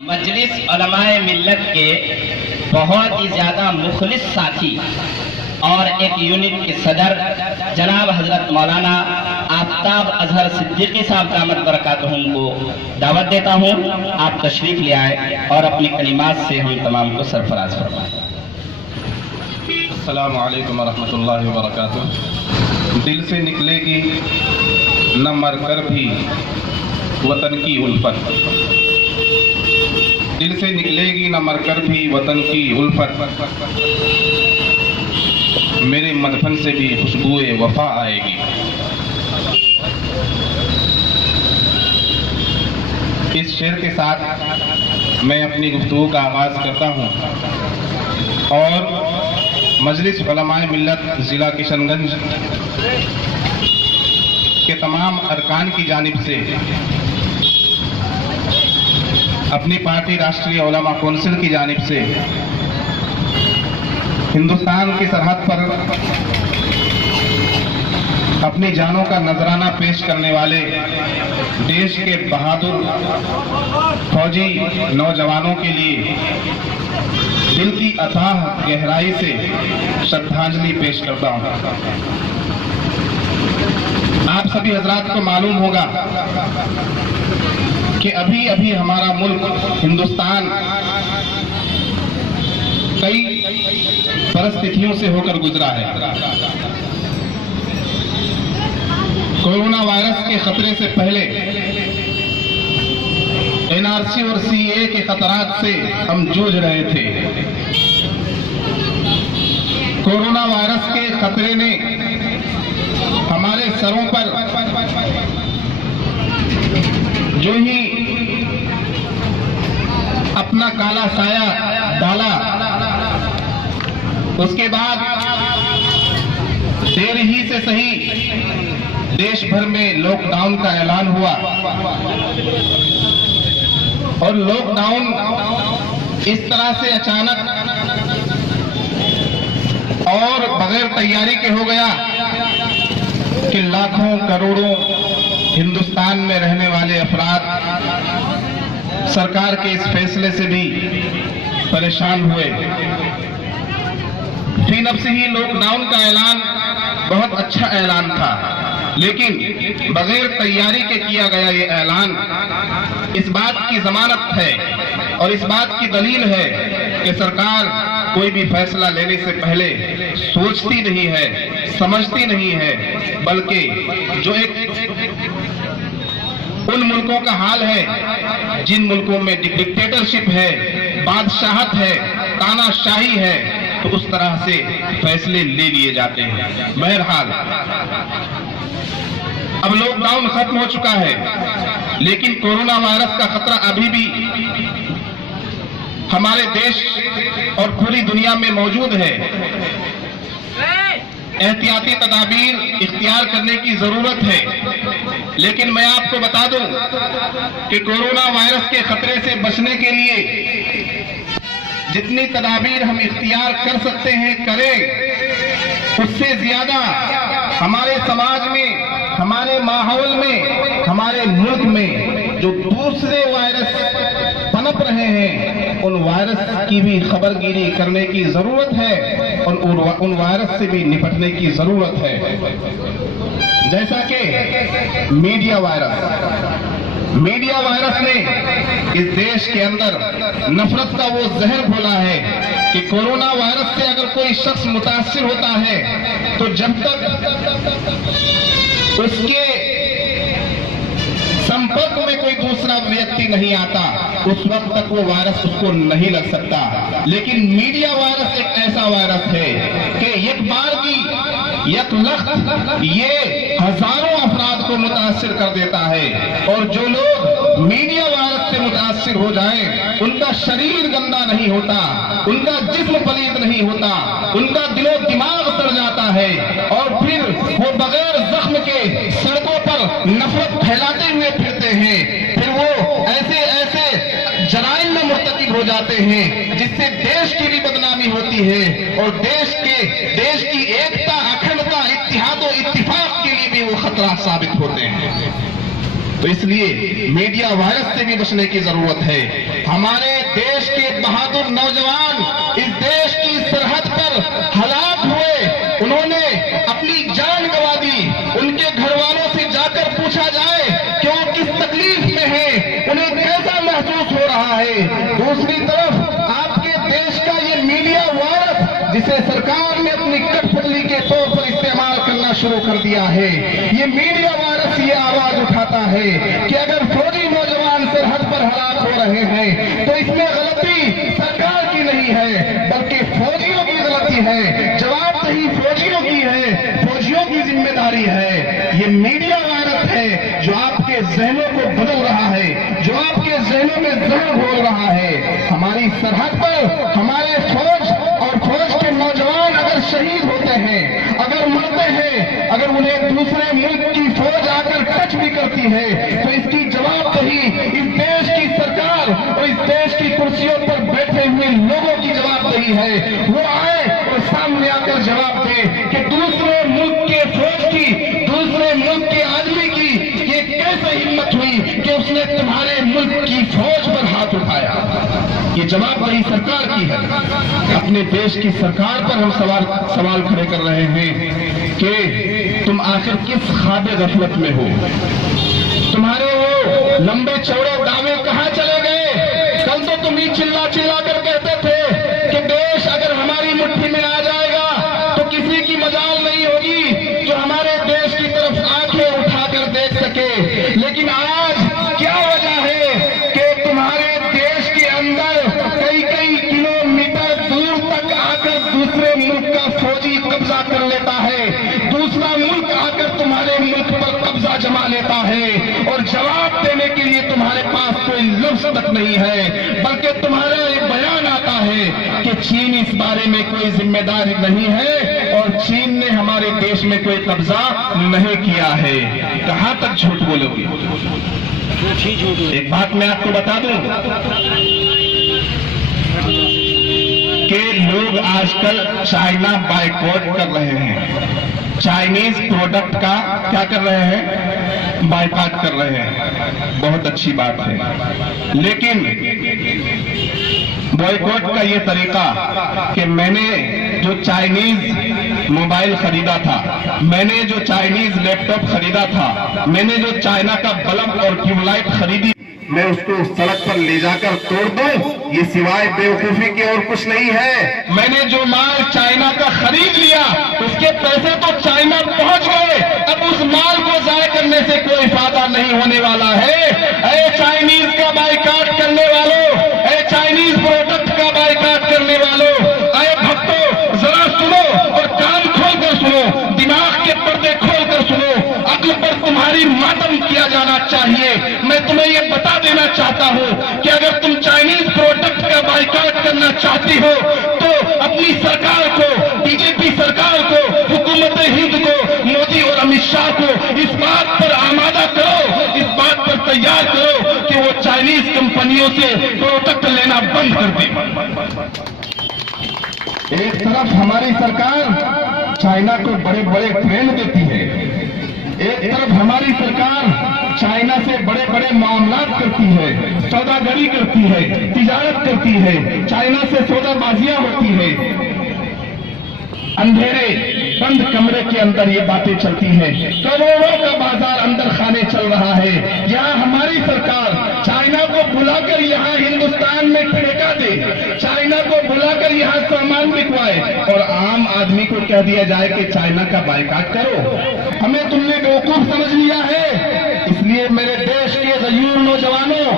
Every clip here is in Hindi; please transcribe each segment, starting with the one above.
मजलिस उलमाए मिल्लत के बहुत ही ज़्यादा मुखलिस साथी और एक यूनिट के सदर जनाब हजरत मौलाना आफ्ताब अजहर सिद्दीकी साहब दामत बरकातहूं को दावत देता हूं। आप तशरीफ ले आए और अपनी कलिमात से हम तमाम को सरफराज फरमाएं। अस्सलामु अलैकुम वरहमतुल्लाहि वबरकातुहू। दिल से निकलेगी न मरकर भी वतन की उल्फत, दिल से निकलेगी न मरकर भी वतन की उल्फत, मेरे मदफन से भी खुशबुए वफा आएगी। इस शेर के साथ मैं अपनी गुफ्तगू का आगाज़ करता हूँ और मजलिस उलमाए मिल्लत ज़िला किशनगंज के तमाम अरकान की जानिब से अपनी पार्टी राष्ट्रीय उलमा कौंसिल की जानिब से हिंदुस्तान की सरहद पर अपनी जानों का नजराना पेश करने वाले देश के बहादुर फौजी नौजवानों के लिए दिल की अथाह गहराई से श्रद्धांजलि पेश करता हूं। आप सभी हजरात को मालूम होगा कि अभी अभी हमारा मुल्क हिंदुस्तान कई परिस्थितियों से होकर गुजरा है। कोरोना वायरस के खतरे से पहले एनआरसी और सीए के खतरात से हम जूझ रहे थे। कोरोना वायरस के खतरे ने हमारे सरों पर जो ही अपना काला साया डाला, उसके बाद देर ही से सही देश भर में लॉकडाउन का ऐलान हुआ और लॉकडाउन इस तरह से अचानक और बगैर तैयारी के हो गया कि लाखों करोड़ों हिंदुस्तान में रहने वाले अफराद सरकार के इस फैसले से भी परेशान हुए। फी नफ्स ही लॉकडाउन का ऐलान बहुत अच्छा ऐलान था, लेकिन बगैर तैयारी के किया गया ये ऐलान इस बात की जमानत है और इस बात की दलील है कि सरकार कोई भी फैसला लेने से पहले सोचती नहीं है, समझती नहीं है, बल्कि जो एक उन मुल्कों का हाल है जिन मुल्कों में डिक्टेटरशिप है, बादशाहत है, तानाशाही है, तो उस तरह से फैसले ले लिए जाते हैं। बहरहाल अब लॉकडाउन खत्म हो चुका है, लेकिन कोरोना वायरस का खतरा अभी भी हमारे देश और पूरी दुनिया में मौजूद है। एहतियाती तदाबीर इख्तियार करने की जरूरत है, लेकिन मैं आपको बता दूं कि कोरोना वायरस के खतरे से बचने के लिए जितनी तदाबीर हम इख्तियार कर सकते हैं करें, उससे ज्यादा हमारे समाज में, हमारे माहौल में, हमारे मुल्क में जो दूसरे वायरस पनप रहे हैं उन वायरस की भी खबरगिरी करने की जरूरत है और उन वायरस से भी निपटने की जरूरत है। जैसा कि मीडिया वायरस ने इस देश के अंदर नफरत का वो जहर घोला है कि कोरोना वायरस से अगर कोई शख्स मुतासिर होता है तो जब तक उसके संपर्क में कोई दूसरा व्यक्ति नहीं आता उस वक्त तक वो वायरस उसको नहीं लग सकता। लेकिन मीडिया वायरस एक ऐसा वायरस है कि एक बार की यकलख्त ये हजारों अफराद को मुतासिर कर देता है और जो लोग मीडिया वायरस से मुतासिर हो जाएं, उनका शरीर गंदा नहीं होता, उनका जिस्म पलीद नहीं होता, उनका दिलो दिमाग सड़ जाता है और फिर वो बगैर जख्म के सड़कों पर नफरत फैलाते हुए फिरते हैं। फिर वो ऐसे ऐसे जराइम में मुर्तकिब हो जाते हैं जिससे देश की भी बदनामी होती है और देश की एकता, अखंडता, इत्तिहाद और इत्तिफाक के लिए भी वो खतरा साबित होते हैं। तो इसलिए मीडिया वायरस से भी बचने की जरूरत है। हमारे देश के बहादुर नौजवान इस देश की सरहद पर हलाक हुए, उन्होंने अपनी जान गंवा दी। उनके घर वालों से जाकर पूछा जाए कि वो किस तकलीफ में हैं, उन्हें कैसा महसूस हो रहा है। दूसरी तरफ आपके देश का ये मीडिया वायरस, जिसे सरकार ने अपनी कठपुतली के तौर पर इस्तेमाल करना शुरू कर दिया है, ये मीडिया वायरस ये आवाज उठाता है कि अगर फौजी नौजवान सरहद पर हलाक हो रहे हैं तो इसमें गलती सरकार की नहीं है बल्कि फौजियों की गलती है, जवाबदेही फौजियों की है, फौजियों की जिम्मेदारी है। ये मीडिया वायरस है जो आपके जहनों को बदल रहा है, जो आपके जहनों में जहर घोल रहा है। हमारी सरहद पर हमारे फौज और फौज के नौजवान अगर शहीद होते हैं, अगर मरते हैं, अगर उन्हें दूसरे मुल्क की फौज आकर टच भी करती है तो इसकी जवाबदेही इस देश की सरकार और इस देश की कुर्सियों पर बैठे हुए लोगों की जवाबदेही है। वो आए और सामने आकर जवाब दे कि दूसरे मुल्क के फौज की, दूसरे मुल्क के आदमी की ये कैसे हिम्मत हुई कि उसने तुम्हारे मुल्क की फौज पर हाथ उठाया। ये जवाबदेही सरकार की है। अपने देश की सरकार पर हम सवाल खड़े कर रहे हैं कि तुम आखिर किस ख्वाबे गफलत में हो? तुम्हारे वो लंबे चौड़े दावे कहां चले गए? कल तो तुम ही चिल्ला चिल्ला कर कहते थे कि देश अगर हमारी मुट्ठी में आ जाएगा तो किसी की मजाल नहीं होगी जो हमारे देश की तरफ आंखें उठाकर देख सके। लेकिन आज क्या वजह है कि तुम्हारे देश के अंदर कई कई किलोमीटर दूर तक आकर दूसरे मुल्क का फौजी कब्जा कर लेता है, दूसरा मुल्क आकर तुम्हारे मुल्क पर कब्जा जमा लेता है और जवाब देने के लिए तुम्हारे पास कोई लफ्ज तक नहीं है, बल्कि तुम्हारा एक बयान आता है कि चीन इस बारे में कोई जिम्मेदारी नहीं है और चीन ने हमारे देश में कोई कब्जा नहीं किया है। कहां तक झूठ बोलोगे? एक बात मैं आपको बता दूं कि लोग आजकल चाइना बायकॉट कर रहे हैं, चाइनीज प्रोडक्ट का क्या कर रहे हैं? बायकॉट कर रहे हैं। बहुत अच्छी बात है, लेकिन बॉयकॉट का ये तरीका कि मैंने जो चाइनीज मोबाइल खरीदा था, मैंने जो चाइनीज लैपटॉप खरीदा था, मैंने जो चाइना का बल्ब और ट्यूबलाइट खरीदी, मैं उसको सड़क पर ले जाकर तोड़ दूं, ये सिवाय बेवकूफी के और कुछ नहीं है। मैंने जो माल चाइना का खरीद लिया उसके पैसे तो चाइना पहुंच गए, अब उस माल को जाया करने से कोई फायदा नहीं होने वाला है। ऐ चाइनीज का बायकॉट करने वालों, ऐ चाइनीज प्रोडक्ट का बायकॉट करने वालों, ऐ भक्तों जरा सुनो और कान खोल कर सुनो, दिमाग के पर्दे खोल कर सुनो। अक्ल पर तुम्हारी मातम किया जाना चाहिए। मैं तुम्हें ये बता देना चाहता हूं कि अगर तुम चाइनीज प्रोडक्ट का बायकॉट करना चाहती हो तो अपनी सरकार को, बीजेपी सरकार को, हुकूमत हिंद को, मोदी और अमित शाह को इस बात पर आमादा करो, इस बात पर तैयार करो कि वो चाइनीज कंपनियों से प्रोडक्ट लेना बंद कर दे। एक तरफ हमारी सरकार चाइना को बड़े बड़े ट्रेंड देती है, एक तरफ हमारी सरकार चाइना से बड़े बड़े मामलात करती है, सौदागरी करती है, तिजारत करती है, चाइना से सौदाबाजियां होती है। अंधेरे बंद कमरे के अंदर ये बातें चलती हैं, करोड़ों का बाजार अंदर खाने चल रहा है। यहाँ हमारी सरकार चाइना को बुलाकर यहाँ हिंदुस्तान में ठेका दे, चाइना को बुलाकर यहाँ सामान बिकवाए और आम आदमी को कह दिया जाए कि चाइना का बायकॉट करो। हमें तुमने बेवकूफ समझ लिया है। इसलिए मेरे देश के गयूर नौजवानों,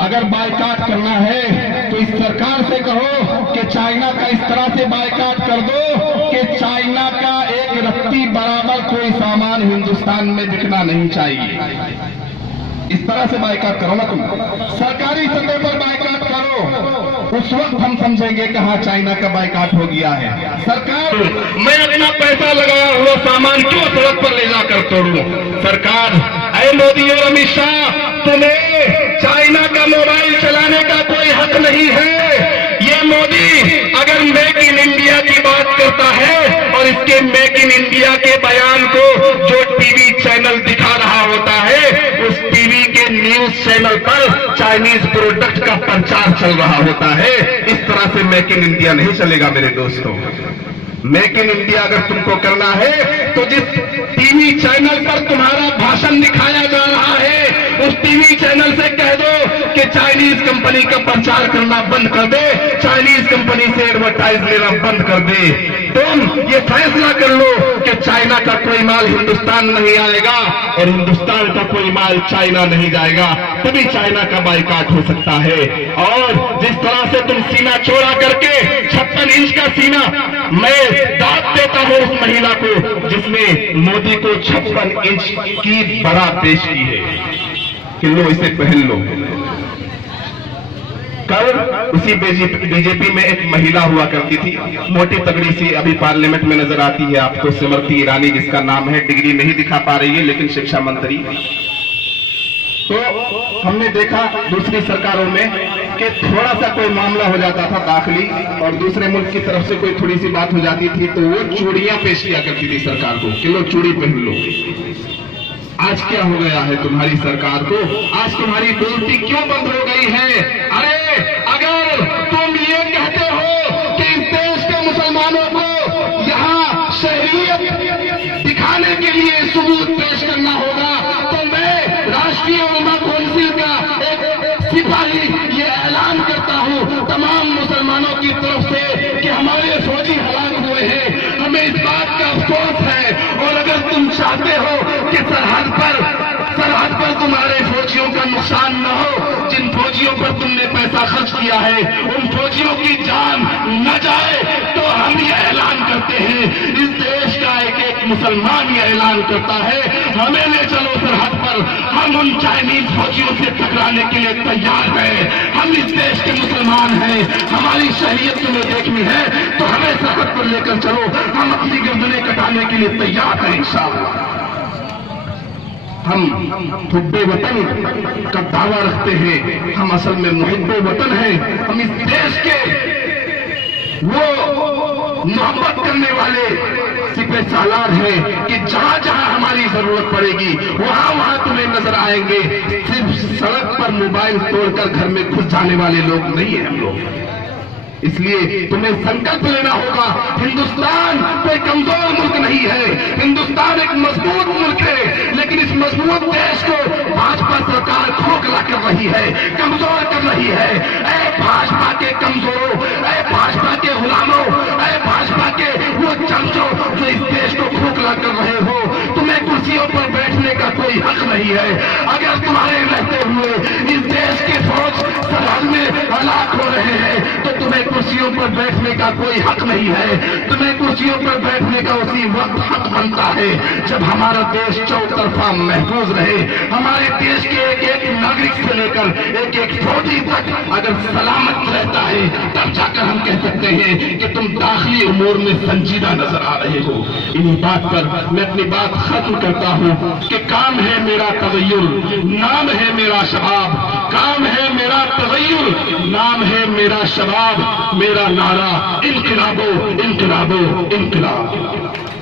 अगर बायकॉट करना है तो इस सरकार से कहो कि चाइना का इस तरह से बायकॉट कर दो कि चाइना का एक रत्ती बराबर कोई सामान हिंदुस्तान में बिकना नहीं चाहिए। इस तरह से बायकॉट करो ना, तुम सरकारी सतह पर बायकॉट करो, उस वक्त हम समझेंगे कि हाँ चाइना का बायकॉट हो गया है। सरकार, मैं अपना पैसा लगाया हुआ सामान क्यों सड़क पर ले जाकर तोड़ूं? सरकार, ऐ मोदी और अमित शाह, तुम्हें चाइना का मोबाइल चलाने का कोई हक नहीं है। ये मोदी अगर मेक इन इंडिया की बात करता है और इसके मेक इन इंडिया के बयान को जो टीवी चैनल दिखा रहा होता है चैनल पर चाइनीज प्रोडक्ट का प्रचार चल रहा होता है। इस तरह से मेक इन इंडिया नहीं चलेगा मेरे दोस्तों। मेक इन इंडिया अगर तुमको करना है तो जिस टीवी चैनल पर तुम्हारा भाषण दिखाया जा रहा है उस टीवी चैनल से कह दो कि चाइनीज कंपनी का प्रचार करना बंद कर दे, चाइनीज कंपनी से एडवर्टाइज लेना बंद कर दे। तुम ये फैसला कर लो कि चाइना का कोई माल हिंदुस्तान नहीं आएगा और हिंदुस्तान का कोई माल चाइना नहीं जाएगा, तभी चाइना का बाइकाट हो सकता है। और जिस तरह से तुम सीना चौड़ा करके 56 इंच का सीना, मैं दाद देता हूं उस महिला को जिसने मोदी को 56 इंच की बड़ा पेश की है कि लो इसे पहन लो। कल उसी बीजेपी में एक महिला हुआ करती थी, मोटी तगड़ी सी, अभी पार्लियामेंट में नजर आती है आपको, स्मृति ईरानी जिसका नाम है। डिग्री नहीं दिखा पा रही है लेकिन शिक्षा मंत्री। तो हमने देखा दूसरी सरकारों में कि थोड़ा सा कोई मामला हो जाता था दाखिली और दूसरे मुल्क की तरफ से कोई थोड़ी सी बात हो जाती थी तो वो चूड़ियां पेश किया करती थी सरकार को कि लो चूड़ी पहन लो। आज क्या हो गया है तुम्हारी सरकार को? आज तुम्हारी बोलती क्यों बंद हो गई है? अरे अगर तुम ये कहते हो कि इस देश के मुसलमानों को यहाँ शहरियत दिखाने के लिए सबूत पेश करना होगा तो मैं राष्ट्रीय उलमा कौंसिल का एक सिपाही ये ऐलान करता हूँ तमाम मुसलमानों की तरफ से कि हमारे फौजी हलाक हुए हैं, हमें इस बात का अफसोस है। और अगर तुम चाहते हो कि सरहद पर तुम्हारे फौजियों का नुकसान न हो, जिन फौजियों पर तुमने पैसा खर्च किया है उन फौजियों की जान न जाए, तो हम ये ऐलान करते हैं, इस देश का एक मुसलमान ये ऐलान करता है, हमें ले चलो सरहद पर, हम उन चाइनीज फौजियों से टकराने के लिए तैयार हैं। हम इस देश के मुसलमान हैं, हमारी शरीयत तुम्हें देखनी है तो हमें सरहद पर लेकर चलो, हम अपनी गर्दनें कटाने के लिए तैयार हैं इंशाअल्लाह। हम हुब्बे वतन का दावा रखते हैं, हम असल में मुहिब्बे वतन हैं। हम इस देश के वो मोहब्बत करने वाले सिपह सालार हैं कि जहां जहां हमारी जरूरत पड़ेगी वहां वहां तुम्हें नजर आएंगे। सिर्फ सड़क पर मोबाइल तोड़कर घर में घुस जाने वाले लोग नहीं है हम लोग। इसलिए तुम्हें संकल्प लेना होगा, हिंदुस्तान कोई कमजोर मुल्क नहीं है, हिंदुस्तान एक मजबूत मुल्क है, लेकिन इस मजबूत देश को भाजपा सरकार खोखला कर रही है, कमजोर कर रही है। ऐ भाजपा के कमजोरों, ऐ भाजपा के गुलामों, ऐ भाजपा के वो चमचों जो इस देश को खोखला कर रहे हो, तुम्हें कुर्सियों पर बैठने का कोई हक नहीं है। अगर तुम्हारे रहते हुए इस देश के फौज सरहद में हलाक हो रहे हैं तो तुम्हें कुर्सियों पर बैठने का कोई हक नहीं है। तुम्हें कुर्सियों पर बैठने का उसी वक्त हक बनता है जब हमारा देश चौतरफा महफूज रहे, हमारे देश के एक एक नागरिक से लेकर एक एक फौजी तक अगर सलामत रहता है, तब जाकर हम कह सकते हैं कि तुम दाखिली उमूर में संजीदा नजर आ रहे हो। इन्हीं बात पर मैं अपनी बात खत्म करता हूं कि काम है मेरा तगय्युर, नाम है मेरा शबाब, काम है मेरा तगय्युर, नाम है मेरा शबाब, मेरा नारा इनकलाबो इनकलाबो इनकलाब।